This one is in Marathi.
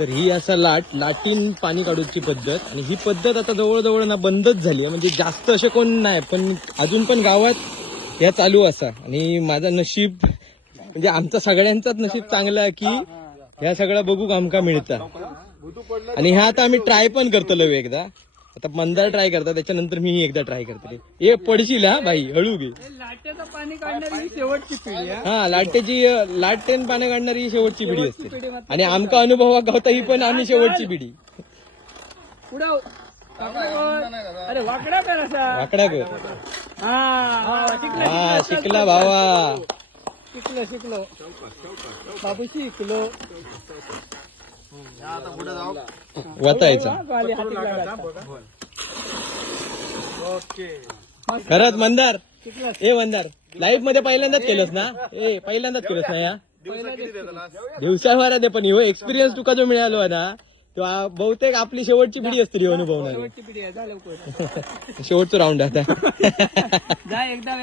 तर ही असा लाटीन पाणी काढूची पद्धत, आणि ही पद्धत आता जवळजवळ ना बंदच झाली आहे. म्हणजे जास्त असे कोण नाही, पण अजून पण गावात ह्या चालू असा. आणि माझं नशीब म्हणजे आमचा सगळ्यांचाच नशीब चांगलं आहे की ह्या सगळ्या बघूक आमका मिळतं. आणि ह्या आता आम्ही ट्राय पण करतलो एकदा. आता मंदार ट्राय करता, त्याच्यानंतर मी एकदा ट्राय करतले. हे पडशील हा भाई, हळू घे. लाटेचं पाणी काढणारी ही शेवटची पिढी आहे. हा, लाटेन पाणी काढणारी ही शेवटची पिढी असते. आणि आमका अनुभव गावता ही पण आम्ही शेवटची पिढी. पुढं अरे वाकडा कर असा. वाकडा कर. हा, शिकला भावा. शिकलो बाबू शिकलो. वतायचा खरंच मंदार. ए मंदार, लाईव्ह मध्ये पहिल्यांदाच केलंस ना? पहिल्यांदाच केलंस ना? या दिवसाभरात दे, पण हो एक्सपिरियन्स तुका जो मिळालो ना, तो बहुतेक आपली शेवटची पिढी असते अनुभवणार. शेवटची पिढी आहे. जा लवकर शेवटचं राऊंड आता. जा एकदा